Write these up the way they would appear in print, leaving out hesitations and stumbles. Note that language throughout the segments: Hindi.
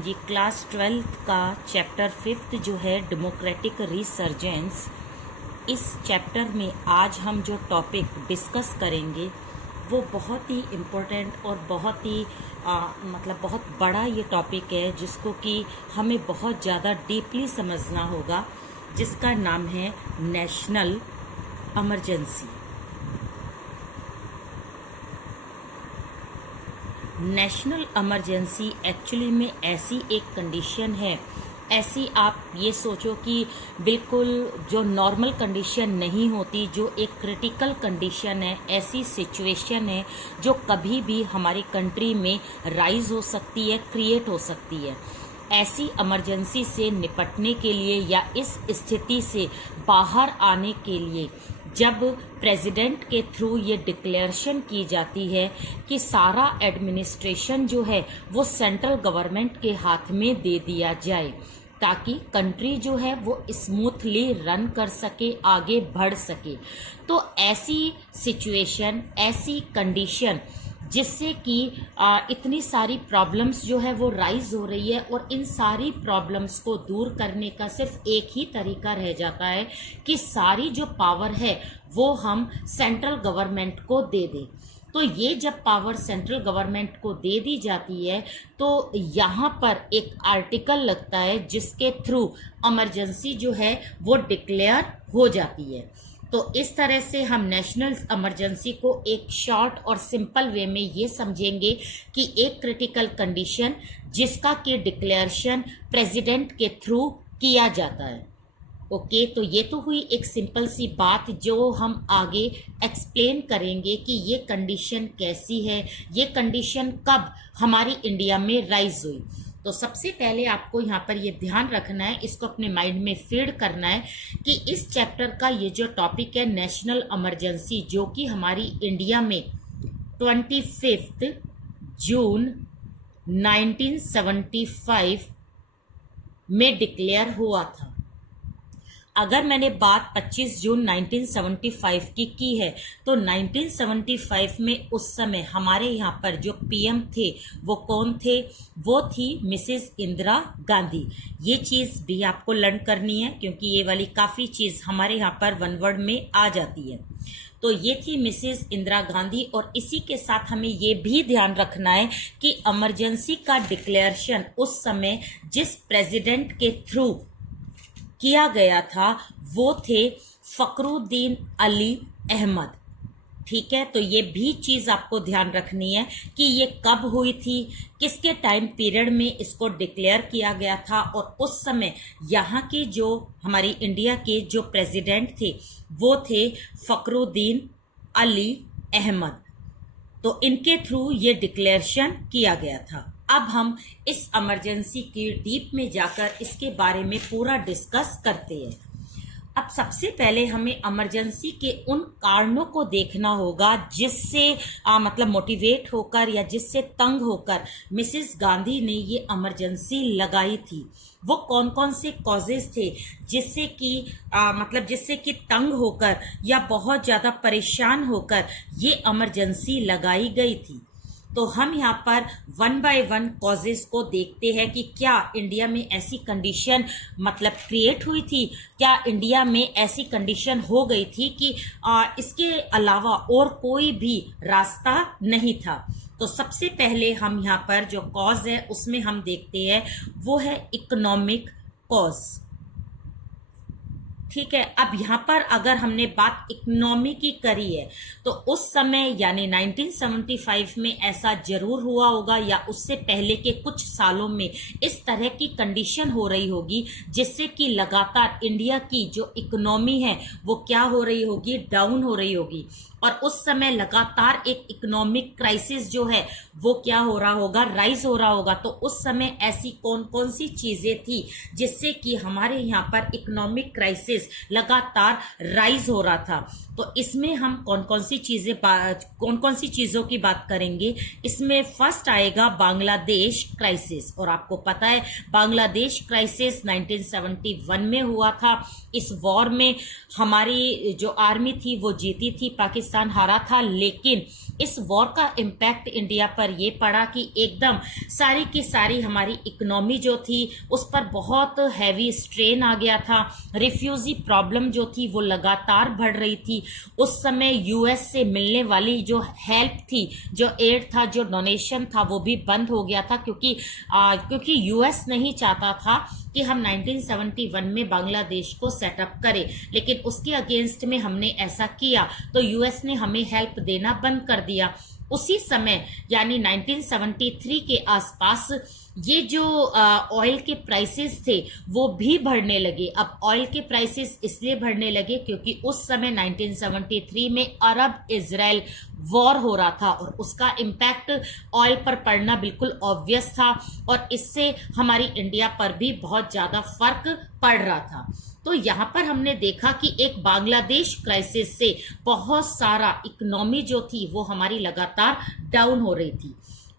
जी, क्लास 12th का चैप्टर 5th जो है डेमोक्रेटिक रिसर्जेंस, इस चैप्टर में आज हम जो टॉपिक डिस्कस करेंगे वो बहुत ही इम्पोर्टेंट और बहुत ही बहुत बड़ा ये टॉपिक है जिसको कि हमें बहुत ज़्यादा डीपली समझना होगा, जिसका नाम है national emergency. National emergency actually में ऐसी एक कंडीशन है, ऐसी आप ये सोचो कि बिल्कुल जो नॉर्मल कंडीशन नहीं होती, जो एक क्रिटिकल कंडीशन है, ऐसी सिचुएशन है जो कभी भी हमारी कंट्री में राइज हो सकती है, क्रिएट हो सकती है। ऐसी इमरजेंसी से निपटने के लिए या इस स्थिति से बाहर आने के लिए जब प्रेसिडेंट के थ्रू ये डिक्लेरेशन की जाती है कि सारा एडमिनिस्ट्रेशन जो है वो सेंट्रल गवर्नमेंट के हाथ में दे दिया जाए, ताकि कंट्री जो है वो स्मूथली रन कर सके, आगे बढ़ सके। तो ऐसी सिचुएशन, ऐसी कंडीशन जिससे कि इतनी सारी प्रॉब्लम्स जो है वो राइज हो रही है, और इन सारी प्रॉब्लम्स को दूर करने का सिर्फ एक ही तरीका रह जाता है कि सारी जो पावर है वो हम सेंट्रल गवर्नमेंट को दे दें। तो ये जब पावर सेंट्रल गवर्नमेंट को दे दी जाती है तो यहाँ पर एक आर्टिकल लगता है जिसके थ्रू इमरजेंसी जो है वो डिक्लेयर हो जाती है। तो इस तरह से हम नेशनल इमरजेंसी को एक शॉर्ट और सिंपल वे में ये समझेंगे कि एक क्रिटिकल कंडीशन जिसका कि डिक्लेरेशन प्रेसिडेंट के थ्रू किया जाता है। ओके, तो ये तो हुई एक सिंपल सी बात जो हम आगे एक्सप्लेन करेंगे कि ये कंडीशन कैसी है, ये कंडीशन कब हमारी इंडिया में राइज हुई। तो सबसे पहले आपको यहाँ पर ये ध्यान रखना है, इसको अपने माइंड में फीड करना है कि इस चैप्टर का ये जो टॉपिक है नेशनल इमरजेंसी, जो कि हमारी इंडिया में 25 जून 1975 में डिक्लेयर हुआ था। अगर मैंने बात 25 जून 1975 की है तो 1975 में उस समय हमारे यहाँ पर जो पीएम थे वो कौन थे? वो थी मिसेस इंदिरा गांधी। ये चीज़ भी आपको लर्न करनी है क्योंकि ये वाली काफ़ी चीज़ हमारे यहाँ पर वन वर्ड में आ जाती है। तो ये थी मिसेस इंदिरा गांधी, और इसी के साथ हमें ये भी ध्यान रखना है कि इमरजेंसी का डिक्लेरेशन उस समय जिस प्रेसिडेंट के थ्रू किया गया था वो थे फखरुद्दीन अली अहमद। ठीक है, तो ये भी चीज़ आपको ध्यान रखनी है कि ये कब हुई थी, किसके टाइम पीरियड में इसको डिक्लेयर किया गया था, और उस समय यहाँ के जो हमारी इंडिया के जो प्रेसिडेंट थे वो थे फखरुद्दीन अली अहमद। तो इनके थ्रू ये डिक्लेरेशन किया गया था। अब हम इस इमरजेंसी की डीप में जाकर इसके बारे में पूरा डिस्कस करते हैं। अब सबसे पहले हमें इमरजेंसी के उन कारणों को देखना होगा जिससे मोटिवेट होकर या जिससे तंग होकर मिसेस गांधी ने ये इमरजेंसी लगाई थी। वो कौन कौन से कॉजेज थे जिससे कि तंग होकर या बहुत ज़्यादा परेशान होकर ये इमरजेंसी लगाई गई थी। तो हम यहाँ पर वन बाय वन कॉजेज को देखते हैं कि क्या इंडिया में ऐसी कंडीशन क्रिएट हुई थी, क्या इंडिया में ऐसी कंडीशन हो गई थी कि इसके अलावा और कोई भी रास्ता नहीं था। तो सबसे पहले हम यहाँ पर जो कॉज है उसमें हम देखते हैं वो है इकोनॉमिक कॉज। ठीक है, अब यहाँ पर अगर हमने बात इकोनॉमी की करी है तो उस समय यानी 1975 में ऐसा जरूर हुआ होगा या उससे पहले के कुछ सालों में इस तरह की कंडीशन हो रही होगी जिससे कि लगातार इंडिया की जो इकोनॉमी है वो क्या हो रही होगी, डाउन हो रही होगी। और उस समय लगातार एक इकोनॉमिक क्राइसिस जो है वो क्या हो रहा होगा, राइज हो रहा होगा। तो उस समय ऐसी कौन कौन सी चीजें थी जिससे कि हमारे यहाँ पर इकोनॉमिक क्राइसिस क्राइसिस लगातार राइज हो रहा था। तो इसमें हम कौन कौन सी चीजों की बात करेंगे। इसमें फर्स्ट आएगा बांग्लादेश क्राइसिस, और आपको पता है बांग्लादेश क्राइसिस 1971 में हुआ था। इस वॉर में हमारी जो आर्मी थी वो जीती थी, पाकिस्तान हारा था। लेकिन इस वॉर का इम्पैक्ट इंडिया पर यह पड़ा कि एकदम सारी की सारी हमारी इकोनॉमी जो थी उस पर बहुत हैवी स्ट्रेन आ गया था। रिफ्यूजी प्रॉब्लम जो थी वो लगातार बढ़ रही थी। उस समय यूएस से मिलने वाली जो हेल्प थी, जो एड था, जो डोनेशन था, वो भी बंद हो गया था, क्योंकि यूएस नहीं चाहता था कि हम 1971 में बांग्लादेश को सेटअप करें। लेकिन उसके अगेंस्ट में हमने ऐसा किया तो यूएस ने हमें हेल्प देना बंद कर दिया। उसी समय यानी 1973 के आसपास ये जो ऑयल के प्राइसेस थे वो भी बढ़ने लगे। अब ऑयल के प्राइसेस इसलिए बढ़ने लगे क्योंकि उस समय 1973 में अरब इजराइल वॉर हो रहा था और उसका इम्पैक्ट ऑयल पर पड़ना बिल्कुल ऑब्वियस था, और इससे हमारी इंडिया पर भी बहुत ज्यादा फर्क पड़ रहा था। तो यहाँ पर हमने देखा कि एक बांग्लादेश क्राइसिस से बहुत सारा इकोनॉमी जो थी वो हमारी लगातार डाउन हो रही थी।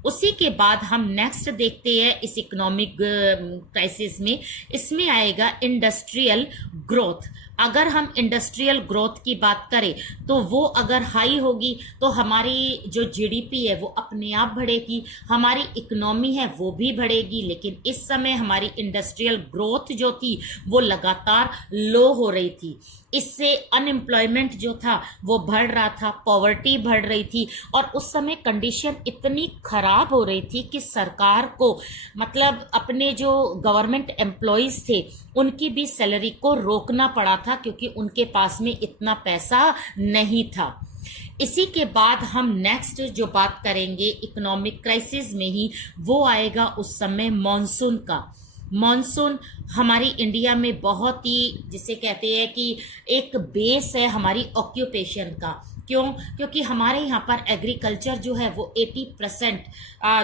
उसी के बाद हम नेक्स्ट देखते हैं इस इकोनॉमिक क्राइसिस में, इसमें आएगा इंडस्ट्रियल ग्रोथ। अगर हम इंडस्ट्रियल ग्रोथ की बात करें तो वो अगर हाई होगी तो हमारी जो जीडीपी है वो अपने आप बढ़ेगी, हमारी इकोनॉमी है वो भी बढ़ेगी। लेकिन इस समय हमारी इंडस्ट्रियल ग्रोथ जो थी वो लगातार लो हो रही थी। इससे अनएम्प्लॉयमेंट जो था वो बढ़ रहा था, पॉवर्टी बढ़ रही थी, और उस समय कंडीशन इतनी खराब हो रही थी कि सरकार को मतलब अपने जो गवर्नमेंट एम्प्लॉयज थे उनकी भी सैलरी को रोकना पड़ा था, क्योंकि उनके पास में इतना पैसा नहीं था। इसी के बाद हम नेक्स्ट जो बात करेंगे इकोनॉमिक क्राइसिस में ही, वो आएगा उस समय मॉनसून का। मॉनसून हमारी इंडिया में बहुत ही, जिसे कहते हैं कि एक बेस है हमारी ऑक्यूपेशन का। क्यों? क्योंकि हमारे यहाँ पर एग्रीकल्चर जो है वो 80%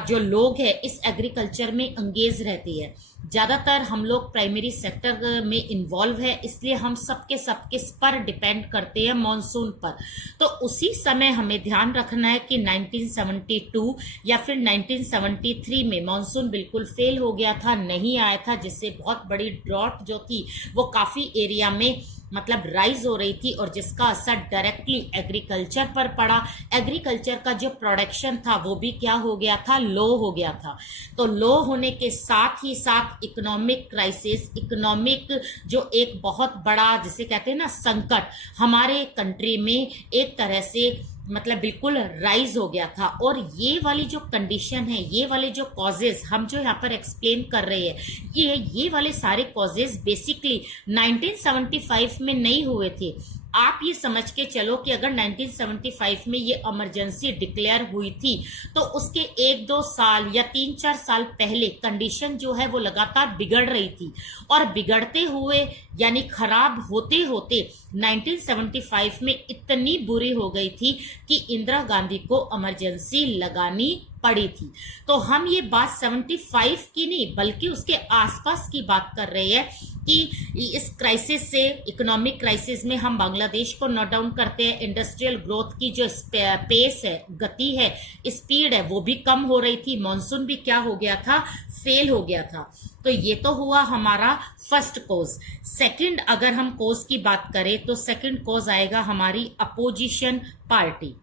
जो लोग हैं इस एग्रीकल्चर में एंगेज रहती है। ज़्यादातर हम लोग प्राइमरी सेक्टर में इन्वॉल्व है, इसलिए हम सबके किस पर डिपेंड करते हैं, मॉनसून पर। तो उसी समय हमें ध्यान रखना है कि 1972 या फिर 1973 में मॉनसून बिल्कुल फेल हो गया था, नहीं आया था, जिससे बहुत बड़ी ड्रॉट जो थी वो काफ़ी एरिया में मतलब राइज हो रही थी, और जिसका असर डायरेक्टली एग्रीकल्चर पर पड़ा। एग्रीकल्चर का जो प्रोडक्शन था वो भी क्या हो गया था, लो हो गया था। तो लो होने के साथ ही साथ इकोनॉमिक क्राइसिस, इकोनॉमिक जो एक बहुत बड़ा जिसे कहते हैं ना संकट, हमारे कंट्री में एक तरह से मतलब बिल्कुल राइज हो गया था। और ये वाली जो कंडीशन है, ये वाले जो कॉजेज हम जो यहाँ पर एक्सप्लेन कर रहे हैं, ये वाले सारे कॉजेज बेसिकली 1975 में नहीं हुए थे। आप ये समझ के चलो कि अगर 1975 में ये इमरजेंसी डिक्लेयर हुई थी तो उसके 1-2 साल या 3-4 साल पहले कंडीशन जो है वो लगातार बिगड़ रही थी, और बिगड़ते हुए यानी खराब होते होते 1975 में इतनी बुरी हो गई थी कि इंदिरा गांधी को इमरजेंसी लगानी पड़ी थी। तो हम ये बात 75 की नहीं बल्कि उसके आसपास की बात कर रहे हैं कि इस क्राइसिस से, इकोनॉमिक क्राइसिस में हम बांग्लादेश को नोट डाउन करते हैं। इंडस्ट्रियल ग्रोथ की जो पेस है, गति है, स्पीड है, वो भी कम हो रही थी। मॉनसून भी क्या हो गया था, फेल हो गया था। तो ये तो हुआ हमारा फर्स्ट कोज। सेकंड अगर हम कोज की बात करें तो सेकंड कोज आएगा हमारी अपोजिशन पार्टी।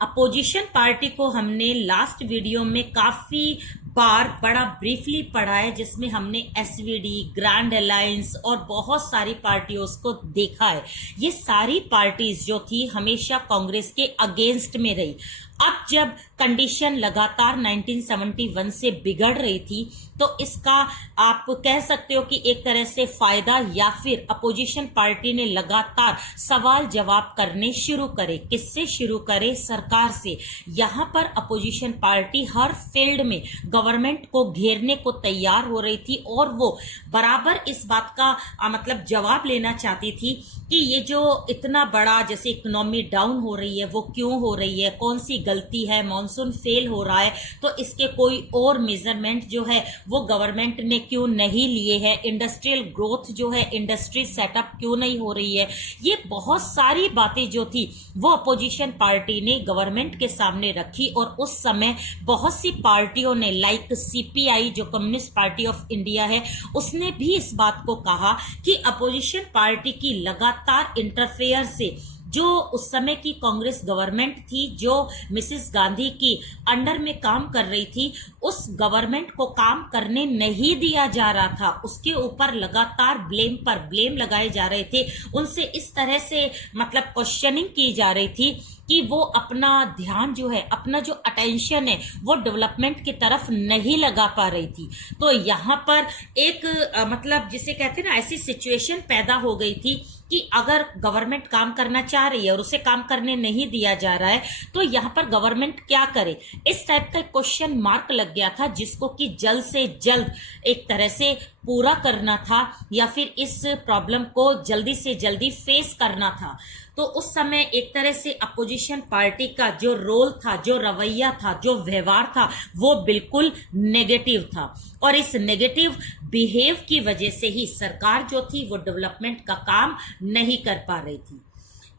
अपोजिशन पार्टी को हमने लास्ट वीडियो में काफी बार बड़ा ब्रीफली पढ़ा है, जिसमें हमने एसवीडी, ग्रैंड अलायंस और बहुत सारी पार्टियों को देखा है। ये सारी पार्टीज जो थी हमेशा कांग्रेस के अगेंस्ट में रही। अब जब कंडीशन लगातार 1971 से बिगड़ रही थी तो इसका आप कह सकते हो कि एक तरह से फायदा, या फिर अपोजिशन पार्टी ने लगातार सवाल जवाब करने शुरू करे। किससे शुरू करे? सरकार से। यहाँ पर अपोजिशन पार्टी हर फील्ड में गवर्नमेंट को घेरने को तैयार हो रही थी, और वो बराबर इस बात का मतलब जवाब लेना चाहती थी कि ये जो इतना बड़ा जैसे इकोनॉमी डाउन हो रही है वो क्यों हो रही है, कौन सी गलती है, मॉनसून फेल हो रहा है, तो इसके कोई और मेजरमेंट जो है वो गवर्नमेंट ने क्यों नहीं लिए हैं, इंडस्ट्रियल ग्रोथ जो है, इंडस्ट्री सेटअप क्यों नहीं हो रही है, ये बहुत सारी बातें जो थी वो अपोजिशन पार्टी ने गवर्नमेंट के सामने रखी। और उस समय बहुत सी पार्टियों ने, लाइक सीपीआई जो कम्युनिस्ट पार्टी ऑफ इंडिया है, उसने भी इस बात को कहा कि अपोजिशन पार्टी की लगातार इंटरफेयर से जो उस समय की कांग्रेस गवर्नमेंट थी, जो मिसेस गांधी की अंडर में काम कर रही थी, उस गवर्नमेंट को काम करने नहीं दिया जा रहा था। उसके ऊपर लगातार ब्लेम पर ब्लेम लगाए जा रहे थे, उनसे इस तरह से मतलब क्वेश्चनिंग की जा रही थी कि वो अपना ध्यान जो है, अपना जो अटेंशन है वो डेवलपमेंट की तरफ नहीं लगा पा रही थी। तो यहाँ पर एक मतलब जिसे कहते हैं ना, ऐसी सिचुएशन पैदा हो गई थी कि अगर गवर्नमेंट काम करना चाह रही है और उसे काम करने नहीं दिया जा रहा है, तो यहाँ पर गवर्नमेंट क्या करे, इस टाइप का क्वेश्चन मार्क लग गया था, जिसको कि जल्द से जल्द एक तरह से पूरा करना था या फिर इस प्रॉब्लम को जल्दी से जल्दी फेस करना था। तो उस समय एक तरह से अपोजिशन पार्टी का जो रोल था, जो रवैया था, जो व्यवहार था, वो बिल्कुल नेगेटिव था। और इस नेगेटिव बिहेव की वजह से ही सरकार जो थी वो डेवलपमेंट का काम नहीं कर पा रही थी।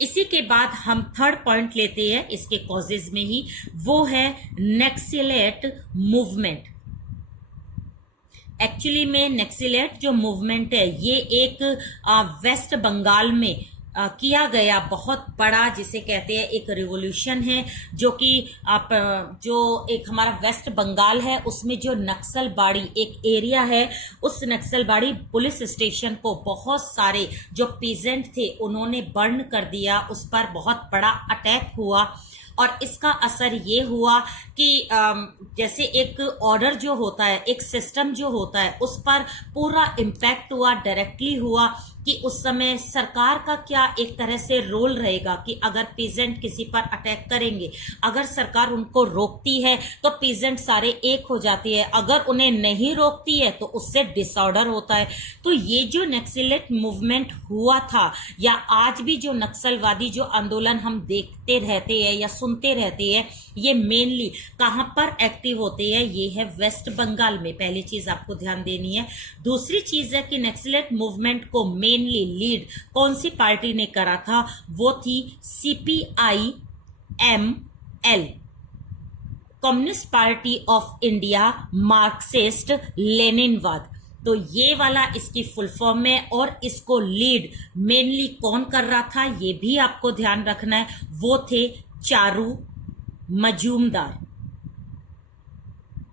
इसी के बाद हम थर्ड पॉइंट लेते हैं इसके कॉजेज में ही, वो है नक्सलेट मूवमेंट। एक्चुअली में नक्सलेट जो मूवमेंट है ये एक वेस्ट बंगाल में किया गया बहुत बड़ा, जिसे कहते हैं एक रिवॉल्यूशन है, जो कि आप जो एक हमारा वेस्ट बंगाल है उसमें जो नक्सलबाड़ी एक एरिया है, उस नक्सलबाड़ी पुलिस स्टेशन को बहुत सारे जो पीजेंट थे उन्होंने बर्न कर दिया, उस पर बहुत बड़ा अटैक हुआ। और इसका असर ये हुआ कि जैसे एक ऑर्डर जो होता है, एक सिस्टम जो होता है, उस पर पूरा इम्पैक्ट हुआ, डायरेक्टली हुआ कि उस समय सरकार का क्या एक तरह से रोल रहेगा कि अगर पीजेंट किसी पर अटैक करेंगे, अगर सरकार उनको रोकती है तो पीजेंट सारे एक हो जाती है, अगर उन्हें नहीं रोकती है तो उससे डिसऑर्डर होता है। तो ये जो नक्सलेट मूवमेंट हुआ था, या आज भी जो नक्सलवादी जो आंदोलन हम देखते रहते हैं या सुनते रहते हैं, ये मेनली कहां पर एक्टिव होते हैं, ये है वेस्ट बंगाल में। पहली चीज आपको ध्यान देनी है। दूसरी चीज है कि नक्सलेट मूवमेंट को मेनली लीड कौन सी पार्टी ने करा था, वो थी CPI ML, communist party of India Marxist लेनिनवाद। तो ये वाला इसकी फुल फॉर्म है। और इसको लीड मेनली कौन कर रहा था ये भी आपको ध्यान रखना है, वो थे चारू मजूमदार।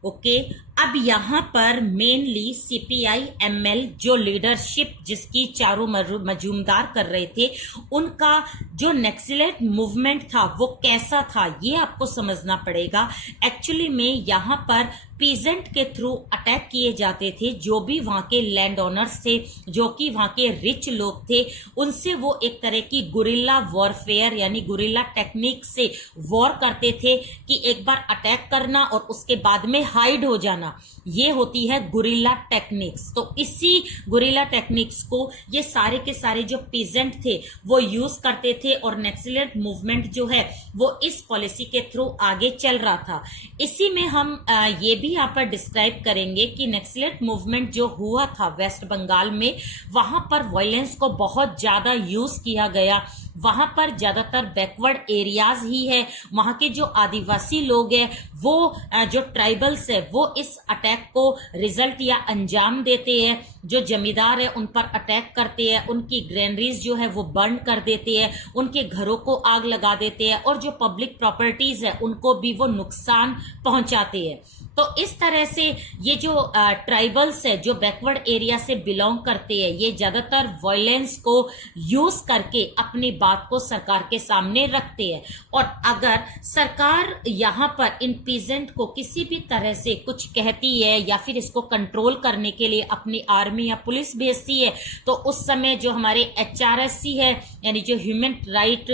ओके, अब यहां पर मेनली सीपीआई एमएल जो लीडरशिप जिसकी चारू मजूमदार कर रहे थे, उनका जो नक्सलेट मूवमेंट था वो कैसा था ये आपको समझना पड़ेगा। एक्चुअली में यहां पर पीजेंट के थ्रू अटैक किए जाते थे, जो भी वहां के लैंड ओनर्स थे, जो कि वहां के रिच लोग थे, उनसे वो एक तरह की गुरिल्ला वॉरफेयर यानी गुरिल्ला टेक्निक से वॉर करते थे कि एक बार अटैक करना और उसके बाद में हाइड हो जाना, ये होती है गुरिल्ला टेक्निक्स। तो इसी गुरिल्ला टेक्निक्स को ये सारे के सारे जो पीजेंट थे वो यूज करते थे, और नक्सलेट मूवमेंट जो है वो इस पॉलिसी के थ्रू आगे चल रहा था। इसी में हम ये भी यहाँ पर डिस्क्राइब करेंगे कि नक्सलेट मूवमेंट जो हुआ था वेस्ट बंगाल में, वहां पर वायलेंस को बहुत ज्यादा यूज किया गया। वहां पर ज्यादातर बैकवर्ड एरियाज ही है, वहां के जो आदिवासी लोग हैं, वो जो ट्राइबल्स है, वो इस अटैक को रिजल्ट या अंजाम देते हैं। जो जमींदार है उन पर अटैक करते हैं, उनकी ग्रेनरीज जो है वो बर्न कर देते हैं, उनके घरों को आग लगा देते हैं, और जो पब्लिक प्रॉपर्टीज है उनको भी वो नुकसान पहुंचाते हैं। तो इस तरह से ये जो ट्राइबल्स है, जो बैकवर्ड एरिया से बिलोंग करते हैं, ये ज्यादातर वायलेंस को यूज करके अपनी बात को सरकार के सामने रखते हैं। और अगर सरकार यहाँ पर इन पीजेंट को किसी भी तरह से कुछ कहती है या फिर इसको कंट्रोल करने के लिए अपनी आर्मी या पुलिस भेजती है, तो उस समय जो हमारे HRSC है यानी जो ह्यूमन राइट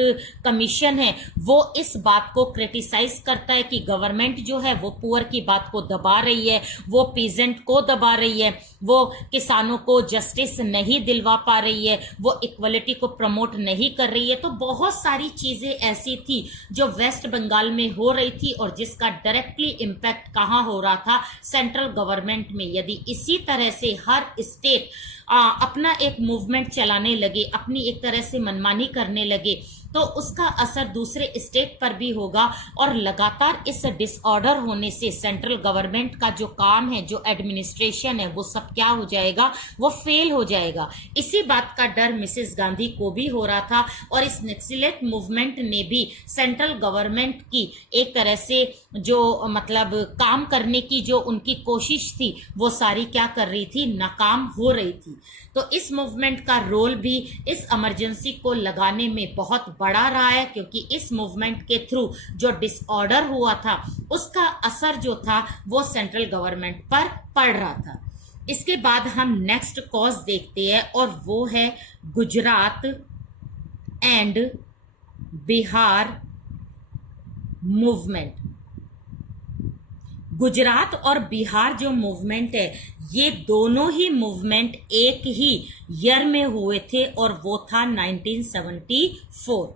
कमीशन है, वो इस बात को क्रिटिसाइज करता है कि गवर्नमेंट जो है वो पुअर की बात बात को दबा रही है, वो पीजेंट को दबा रही है, वो किसानों को जस्टिस नहीं दिलवा पा रही है, वो इक्वलिटी को प्रमोट नहीं कर रही है। तो बहुत सारी चीजें ऐसी थी जो वेस्ट बंगाल में हो रही थी और जिसका डायरेक्टली इम्पैक्ट कहाँ हो रहा था, सेंट्रल गवर्नमेंट में। यदि इसी तरह से हर स्टेट अपना एक मूवमेंट चलाने लगे, अपनी एक तरह से मनमानी करने लगे, तो उसका असर दूसरे स्टेट पर भी होगा और लगातार इस डिसऑर्डर होने से सेंट्रल गवर्नमेंट का जो काम है, जो एडमिनिस्ट्रेशन है, वो सब क्या हो जाएगा, वो फेल हो जाएगा। इसी बात का डर मिसेस गांधी को भी हो रहा था और इस नक्सलियत मूवमेंट ने भी सेंट्रल गवर्नमेंट की एक तरह से जो मतलब काम करने की जो उनकी कोशिश थी, वो सारी क्या कर रही थी, नाकाम हो रही थी। तो इस मूवमेंट का रोल भी इस इमरजेंसी को लगाने में बहुत बड़ा रहा है, क्योंकि इस मूवमेंट के थ्रू जो डिसऑर्डर हुआ था उसका असर जो था वो सेंट्रल गवर्नमेंट पर पड़ रहा था। इसके बाद हम नेक्स्ट कॉज देखते हैं और वो है गुजरात एंड बिहार मूवमेंट। गुजरात और बिहार जो मूवमेंट है, ये दोनों ही मूवमेंट एक ही ईयर में हुए थे और वो था 1974।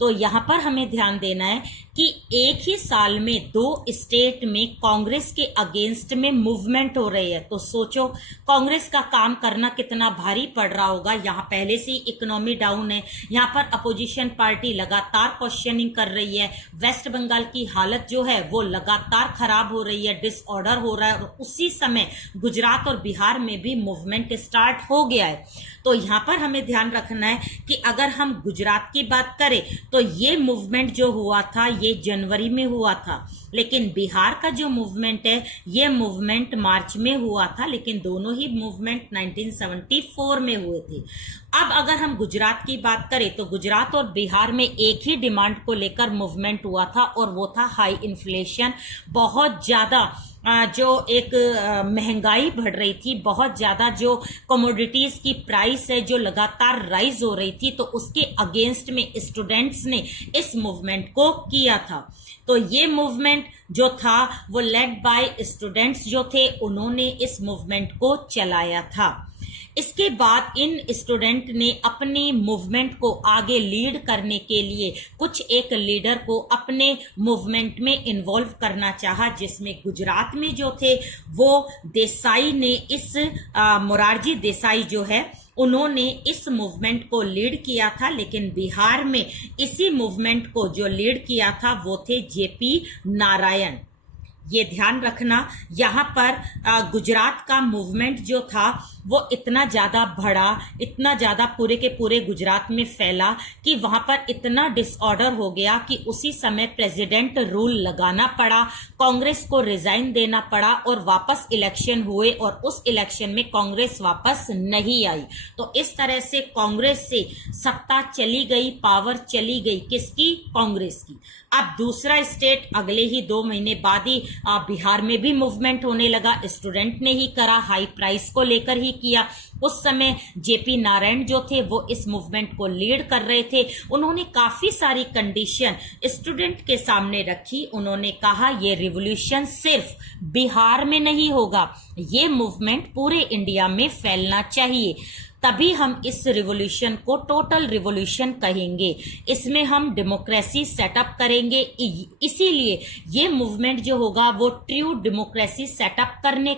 तो यहां पर हमें ध्यान देना है कि एक ही साल में दो स्टेट में कांग्रेस के अगेंस्ट में मूवमेंट हो रही है। तो सोचो कांग्रेस का काम करना कितना भारी पड़ रहा होगा। यहां पहले से ही इकोनॉमी डाउन है, यहां पर अपोजिशन पार्टी लगातार क्वेश्चनिंग कर रही है, वेस्ट बंगाल की हालत जो है वो लगातार खराब हो रही है, डिसऑर्डर हो रहा है और उसी समय गुजरात और बिहार में भी मूवमेंट स्टार्ट हो गया है। तो यहां पर हमें ध्यान रखना है कि अगर हम गुजरात की बात करें तो ये मूवमेंट जो हुआ था ये जनवरी में हुआ था, लेकिन बिहार का जो मूवमेंट है ये मूवमेंट मार्च में हुआ था, लेकिन दोनों ही मूवमेंट 1974 में हुए थे। अब अगर हम गुजरात की बात करें तो गुजरात और बिहार में एक ही डिमांड को लेकर मूवमेंट हुआ था और वो था हाई इन्फ्लेशन। बहुत ज्यादा जो एक महंगाई बढ़ रही थी, बहुत ज्यादा जो कमोडिटीज की प्राइस है जो लगातार राइज हो रही थी, तो उसके अगेंस्ट में स्टूडेंट्स ने इस मूवमेंट को किया था। तो ये मूवमेंट जो था वो लेड बाय स्टूडेंट्स जो थे, उन्होंने इस मूवमेंट को चलाया था। इसके बाद इन स्टूडेंट ने अपनी मूवमेंट को आगे लीड करने के लिए कुछ एक लीडर को अपने मूवमेंट में इन्वॉल्व करना चाहा, जिसमें गुजरात में जो थे वो देसाई ने इस मोरारजी देसाई जो है उन्होंने इस मूवमेंट को लीड किया था, लेकिन बिहार में इसी मूवमेंट को जो लीड किया था वो थे जेपी नारायण। ये ध्यान रखना, यहाँ पर गुजरात का मूवमेंट जो था वो इतना ज़्यादा बढ़ा, इतना ज़्यादा पूरे के पूरे गुजरात में फैला कि वहाँ पर इतना डिसऑर्डर हो गया कि उसी समय प्रेसिडेंट रूल लगाना पड़ा, कांग्रेस को रिजाइन देना पड़ा और वापस इलेक्शन हुए और उस इलेक्शन में कांग्रेस वापस नहीं आई। तो इस तरह से कांग्रेस से सत्ता चली गई, पावर चली गई, किसकी? कांग्रेस की। अब दूसरा स्टेट अगले ही 2 महीने बाद ही बिहार में भी मूवमेंट होने लगा, स्टूडेंट ने ही करा, हाई प्राइस को लेकर ही किया। उस समय जेपी नारायण जो थे वो इस मूवमेंट को लीड कर रहे थे। उन्होंने काफी सारी कंडीशन स्टूडेंट के सामने रखी। उन्होंने कहा ये रिवॉल्यूशन सिर्फ बिहार में नहीं होगा, ये मूवमेंट पूरे इंडिया में फैलना चाहिए, तभी हम इस रिवॉल्यूशन को टोटल रिवॉल्यूशन कहेंगे, इसमें हम डेमोक्रेसी सेटअप करेंगे। इसीलिए ये मूवमेंट जो होगा वो ट्रू डेमोक्रेसी सेटअप करने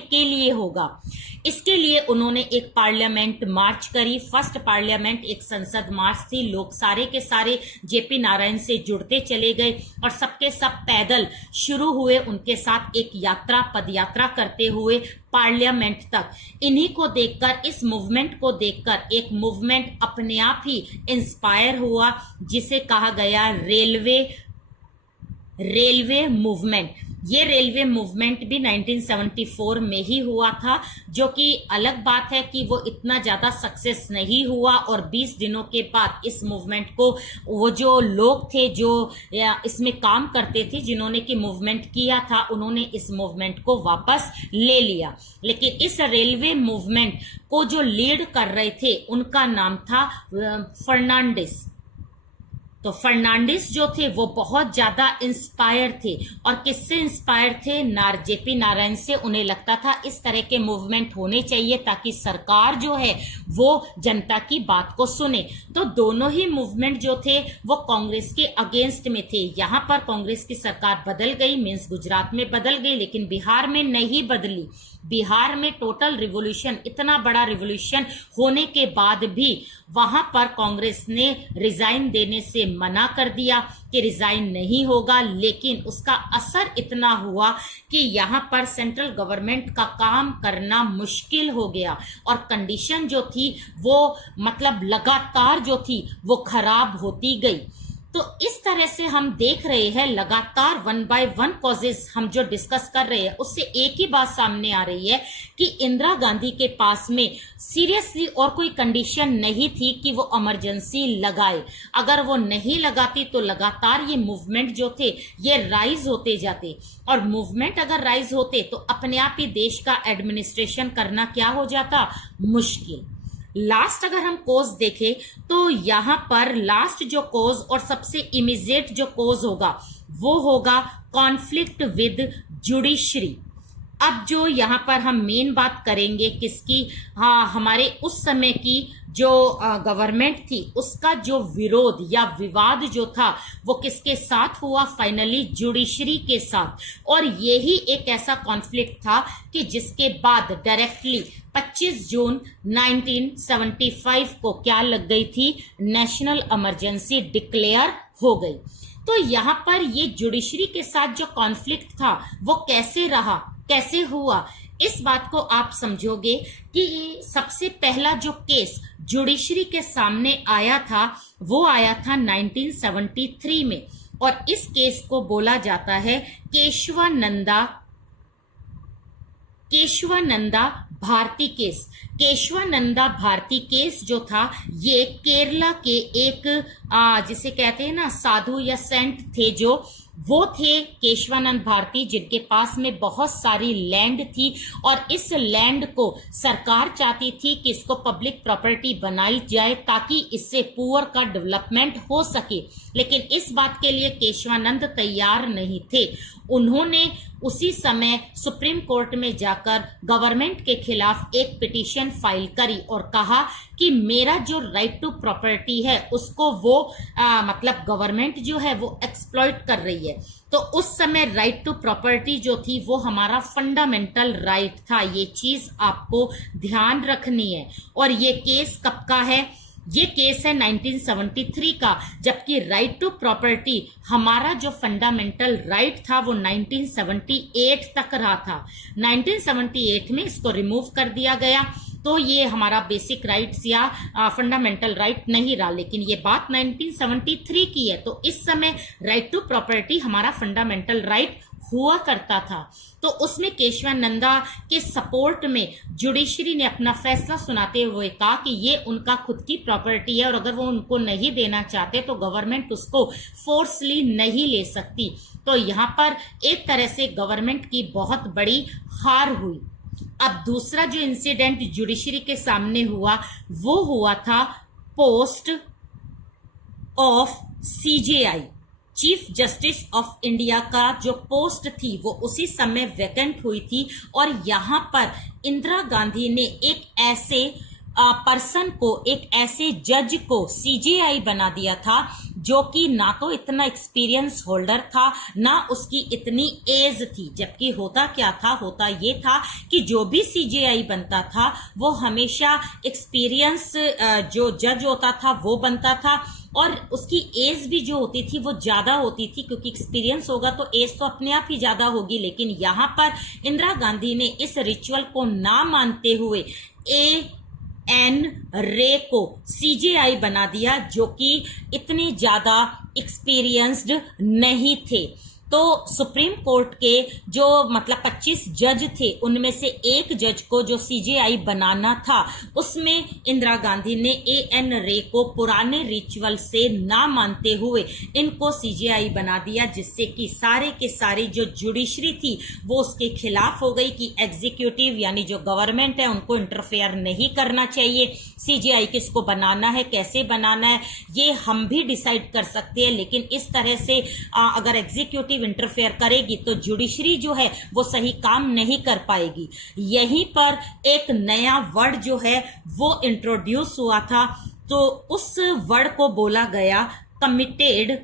के लिए होगा। इसके लिए उन्होंने एक पार्लियामेंट मार्च करी, फर्स्ट पार्लियामेंट एक संसद मार्च थी। लोग सारे के सारे जेपी नारायण से जुड़ते चले गए और सबके सब पैदल शुरू हुए, उनके साथ एक यात्रा, पदयात्रा करते हुए पार्लियामेंट तक। इन्हीं को देखकर, इस मूवमेंट को देखकर एक मूवमेंट अपने आप ही इंस्पायर हुआ, जिसे कहा गया रेलवे मूवमेंट। ये रेलवे मूवमेंट भी 1974 में ही हुआ था, जो कि अलग बात है कि वो इतना ज़्यादा सक्सेस नहीं हुआ और 20 दिनों के बाद इस मूवमेंट को वो जो लोग थे जो इसमें काम करते थे, जिन्होंने कि मूवमेंट किया था, उन्होंने इस मूवमेंट को वापस ले लिया। लेकिन इस रेलवे मूवमेंट को जो लीड कर रहे थे उनका नाम था फर्नांडिस। तो फर्नांडिस जो थे वो बहुत ज्यादा इंस्पायर थे। और किससे इंस्पायर थे? जेपी नारायण से। उन्हें लगता था इस तरह के मूवमेंट होने चाहिए ताकि सरकार जो है वो जनता की बात को सुने। तो दोनों ही मूवमेंट जो थे वो कांग्रेस के अगेंस्ट में थे। यहां पर कांग्रेस की सरकार बदल गई, मीन्स गुजरात में बदल गई, लेकिन बिहार में नहीं बदली। बिहार में टोटल रिवॉल्यूशन, इतना बड़ा रिवॉल्यूशन होने के बाद भी वहां पर कांग्रेस ने रिजाइन देने से मना कर दिया कि रिजाइन नहीं होगा। लेकिन उसका असर इतना हुआ कि यहां पर सेंट्रल गवर्नमेंट का काम करना मुश्किल हो गया और कंडीशन जो थी वो मतलब लगातार जो थी वो खराब होती गई। तो इस तरह से हम देख रहे हैं लगातार 1 by 1 कॉजेज हम जो डिस्कस कर रहे हैं उससे एक ही बात सामने आ रही है कि इंदिरा गांधी के पास में सीरियसली और कोई कंडीशन नहीं थी कि वो इमरजेंसी लगाए। अगर वो नहीं लगाती तो लगातार ये मूवमेंट जो थे ये राइज होते जाते, और मूवमेंट अगर राइज होते तो अपने आप ही देश का एडमिनिस्ट्रेशन करना क्या हो जाता? मुश्किल। लास्ट अगर हम कोज देखें तो यहां पर लास्ट जो कोज और सबसे इमीडिएट जो कोज होगा वो होगा कॉन्फ्लिक्ट विद जुडिशरी। अब जो यहाँ पर हम मेन बात करेंगे किसकी? हाँ, हमारे उस समय की जो गवर्नमेंट थी उसका जो विरोध या विवाद जो था वो किसके साथ हुआ? फाइनली जुडिशरी के साथ। और यही एक ऐसा कॉन्फ्लिक्ट था कि जिसके बाद डायरेक्टली 25 जून 1975 को क्या लग गई थी? नेशनल इमरजेंसी डिक्लेयर हो गई। तो यहाँ पर ये जुडिशरी के साथ जो कॉन्फ्लिक्ट था वो कैसे रहा, कैसे हुआ, इस बात को आप समझोगे कि सबसे पहला जो केस जुडिशरी के सामने आया था वो आया था 1973 में, और इस केस को बोला जाता है केशवानंदा भारती केस। केशवानंदा भारती केस जो था ये केरला के एक जिसे कहते हैं ना साधु या सेंट थे, जो वो थे केशवानंद भारती, जिनके पास में बहुत सारी लैंड थी और इस लैंड को सरकार चाहती थी कि इसको पब्लिक प्रॉपर्टी बनाई जाए ताकि इससे पुअर का डेवलपमेंट हो सके। लेकिन इस बात के लिए केशवानंद तैयार नहीं थे। उन्होंने उसी समय सुप्रीम कोर्ट में जाकर गवर्नमेंट के खिलाफ एक पिटीशन फाइल करी और कहा कि मेरा जो राइट टू प्रॉपर्टी है उसको वो मतलब गवर्नमेंट जो है वो एक्सप्लॉइट कर रही है। तो उस समय राइट टू प्रॉपर्टी जो थी वो हमारा फंडामेंटल राइट था। ये चीज आपको ध्यान रखनी है। और ये केस कब का है? ये केस है 1973 का, जबकि राइट टू प्रॉपर्टी हमारा जो फंडामेंटल राइट था वो 1978 तक रहा था। 1978 में इसको रिमूव कर दिया गया, तो ये हमारा बेसिक राइट्स या फंडामेंटल राइट नहीं रहा। लेकिन ये बात 1973 की है, तो इस समय राइट टू प्रॉपर्टी हमारा फंडामेंटल राइट हुआ करता था। तो उसमें केशवानंदा के सपोर्ट में जुडिशरी ने अपना फैसला सुनाते हुए कहा कि ये उनका खुद की प्रॉपर्टी है और अगर वो उनको नहीं देना चाहते तो गवर्नमेंट उसको फोर्सली नहीं ले सकती। तो यहाँ पर एक तरह से गवर्नमेंट की बहुत बड़ी हार हुई। अब दूसरा जो इंसिडेंट जुडिशरी के सामने हुआ वो हुआ था post of CJI, chief justice of India का जो पोस्ट थी वो उसी समय वैकेंट हुई थी। और यहाँ पर इंदिरा गांधी ने एक ऐसे पर्सन को, एक ऐसे जज को सीजेआई बना दिया था जो कि ना तो इतना एक्सपीरियंस होल्डर था ना उसकी इतनी एज थी। जबकि होता क्या था? होता ये था कि जो भी सीजेआई बनता था वो हमेशा एक्सपीरियंस जो जज होता था वो बनता था और उसकी एज भी जो होती थी वो ज्यादा होती थी, क्योंकि एक्सपीरियंस होगा तो एज तो अपने आप ही ज्यादा होगी। लेकिन यहाँ पर इंदिरा गांधी ने इस रिचुअल को ना मानते हुए एन रे को सीजेआई बना दिया, जो कि इतने ज्यादा एक्सपीरियंस्ड नहीं थे। तो सुप्रीम कोर्ट के जो मतलब 25 जज थे, उनमें से एक जज को जो सीजेआई बनाना था, उसमें इंदिरा गांधी ने एएन रे को पुराने रिचुअल से ना मानते हुए इनको सीजेआई बना दिया, जिससे कि सारे के सारे जो जुडिशरी थी वो उसके खिलाफ हो गई कि एग्जीक्यूटिव यानी जो गवर्नमेंट है उनको इंटरफेयर नहीं करना चाहिए। सीजेआई किसको बनाना है, कैसे बनाना है, ये हम भी डिसाइड कर सकते हैं, लेकिन इस तरह से अगर एग्जीक्यूटिव इंटरफेयर करेगी तो जुडिशरी जो है वो सही काम नहीं कर पाएगी। यहीं पर एक नया वर्ड जो है वो इंट्रोड्यूस हुआ था, तो उस वर्ड को बोला गया कमिटेड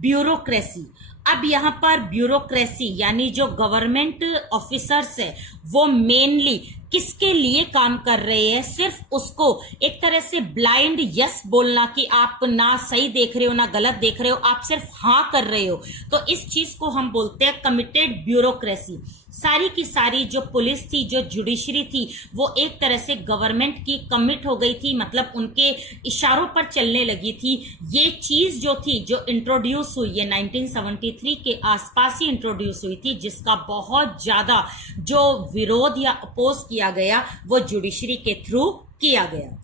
ब्यूरोक्रेसी। अब यहाँ पर ब्यूरोक्रेसी यानी जो गवर्नमेंट ऑफिसर्स है वो मेनली किसके लिए काम कर रहे हैं, सिर्फ उसको एक तरह से ब्लाइंड यस बोलना कि आप ना सही देख रहे हो ना गलत देख रहे हो, आप सिर्फ हाँ कर रहे हो, तो इस चीज को हम बोलते हैं कमिटेड ब्यूरोक्रेसी। सारी की सारी जो पुलिस थी, जो जुडिशरी थी, वो एक तरह से गवर्नमेंट की कमिट हो गई थी, मतलब उनके इशारों पर चलने लगी थी। ये चीज जो थी जो इंट्रोड्यूस हुई, ये 1973 के आसपास ही इंट्रोड्यूस हुई थी, जिसका बहुत ज्यादा जो विरोध या अपोज किया गया वो जुडिशरी के थ्रू किया गया।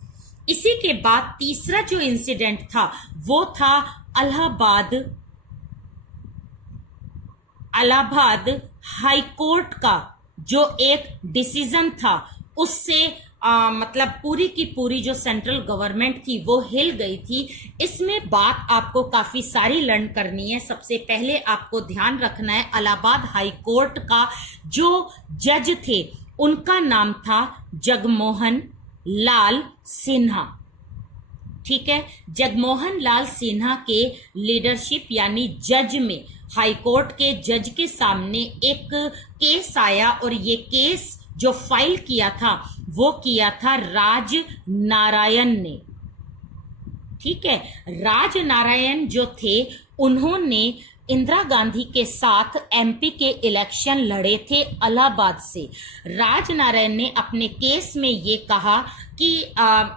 इसी के बाद तीसरा जो इंसिडेंट था वो था इलाहाबाद हाई कोर्ट का जो एक डिसीजन था, उससे मतलब पूरी की पूरी जो सेंट्रल गवर्नमेंट थी वो हिल गई थी। इसमें बात आपको काफी सारी लर्न करनी है। सबसे पहले आपको ध्यान रखना है इलाहाबाद हाई कोर्ट का जो जज थे उनका नाम था जगमोहन लाल सिन्हा। ठीक है, जगमोहन लाल सिन्हा के लीडरशिप यानी जज में हाई कोर्ट के जज के सामने एक केस आया, और ये केस जो फाइल किया था वो किया था राज नारायण ने। ठीक है, राज नारायण जो थे उन्होंने इंदिरा गांधी के साथ एमपी के इलेक्शन लड़े थे इलाहाबाद से। राज नारायण ने अपने केस में ये कहा कि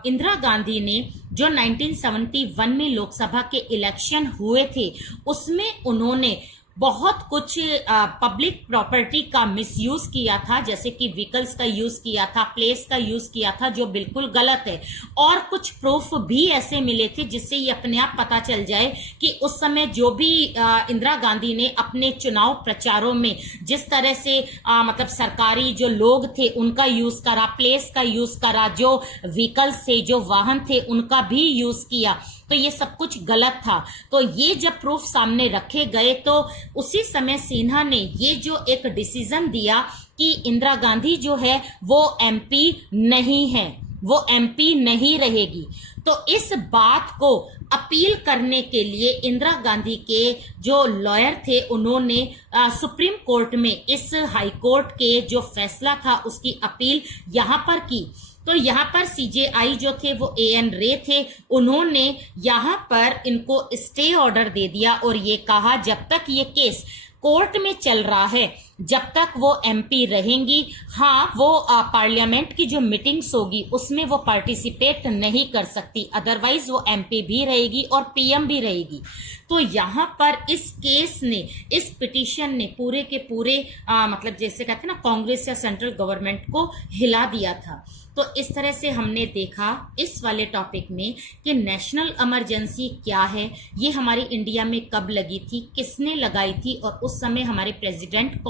इंदिरा गांधी ने जो 1971 में लोकसभा के इलेक्शन हुए थे उसमें उन्होंने बहुत कुछ पब्लिक प्रॉपर्टी का मिसयूज किया था, जैसे कि व्हीकल्स का यूज किया था, प्लेस का यूज किया था, जो बिल्कुल गलत है। और कुछ प्रूफ भी ऐसे मिले थे जिससे ये अपने आप पता चल जाए कि उस समय जो भी इंदिरा गांधी ने अपने चुनाव प्रचारों में जिस तरह से मतलब सरकारी जो लोग थे उनका यूज करा, प्लेस का यूज करा, जो व्हीकल्स थे, जो वाहन थे, उनका भी यूज किया, तो ये सब कुछ गलत था। तो ये जब प्रूफ सामने रखे गए तो उसी समय सिन्हा ने ये जो एक डिसीजन दिया कि इंदिरा गांधी जो है वो एमपी नहीं है, वो एमपी नहीं रहेगी। तो इस बात को अपील करने के लिए इंदिरा गांधी के जो लॉयर थे उन्होंने सुप्रीम कोर्ट में इस हाई कोर्ट के जो फैसला था उसकी अपील यहां पर की। तो यहाँ पर सीजेआई जो थे वो एएन रे थे, उन्होंने यहाँ पर इनको स्टे ऑर्डर दे दिया और ये कहा जब तक ये केस कोर्ट में चल रहा है जब तक वो एमपी रहेंगी। हाँ, वो पार्लियामेंट की जो मीटिंग्स होगी उसमें वो पार्टिसिपेट नहीं कर सकती, अदरवाइज वो एमपी भी रहेगी और पीएम भी रहेगी। तो यहाँ पर इस केस ने, इस पिटीशन ने पूरे के पूरे मतलब जैसे कहते हैं ना कांग्रेस या सेंट्रल गवर्नमेंट को हिला दिया था। तो इस तरह से हमने देखा इस वाले टॉपिक में कि नेशनल इमरजेंसी क्या है, ये हमारी इंडिया में कब लगी थी, किसने लगाई थी, और उस समय हमारे प्रेसिडेंट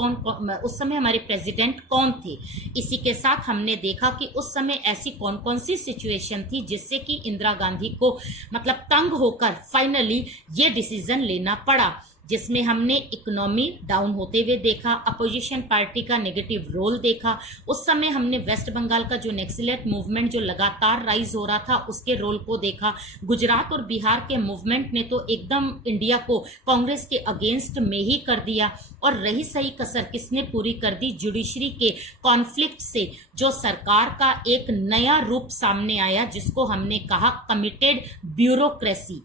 कौन थे। इसी के साथ हमने देखा कि उस समय ऐसी कौन कौन सी सिचुएशन थी जिससे कि इंदिरा गांधी को मतलब तंग होकर फाइनली ये डिसीजन लेना पड़ा, जिसमें हमने इकोनॉमी डाउन होते हुए देखा, अपोजिशन पार्टी का नेगेटिव रोल देखा। उस समय हमने वेस्ट बंगाल का जो नक्सलेट मूवमेंट जो लगातार राइज हो रहा था उसके रोल को देखा। गुजरात और बिहार के मूवमेंट ने तो एकदम इंडिया को कांग्रेस के अगेंस्ट में ही कर दिया। और रही सही कसर किसने पूरी कर दी, जुडिशरी के कॉन्फ्लिक्ट से जो सरकार का एक नया रूप सामने आया जिसको हमने कहा कमिटेड ब्यूरोक्रेसी।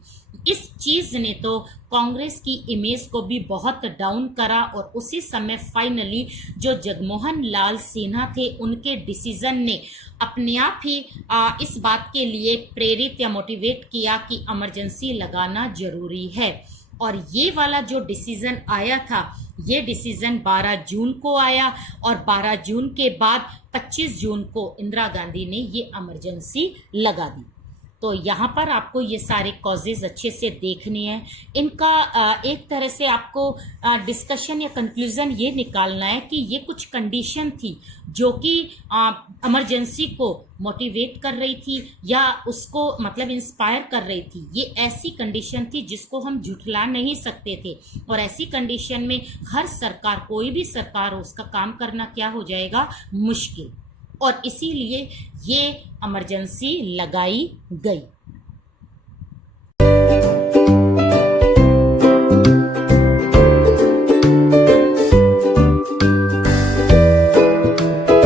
इस चीज ने तो कांग्रेस की इमेज को भी बहुत डाउन करा और उसी समय फाइनली जो जगमोहन लाल सिन्हा थे उनके डिसीजन ने अपने आप ही इस बात के लिए प्रेरित या मोटिवेट किया कि इमरजेंसी लगाना जरूरी है। और ये वाला जो डिसीजन आया था, ये डिसीजन 12 जून को आया और 12 जून के बाद 25 जून को इंदिरा गांधी ने ये इमरजेंसी लगा दी। तो यहाँ पर आपको ये सारे कॉजेज अच्छे से देखने हैं। इनका एक तरह से आपको डिस्कशन या कंक्लूजन ये निकालना है कि ये कुछ कंडीशन थी जो कि इमरजेंसी को मोटिवेट कर रही थी या उसको मतलब इंस्पायर कर रही थी। ये ऐसी कंडीशन थी जिसको हम झुठला नहीं सकते थे, और ऐसी कंडीशन में हर सरकार, कोई भी सरकार हो, उसका काम करना क्या हो जाएगा, मुश्किल। और इसीलिए ये इमरजेंसी लगाई गई।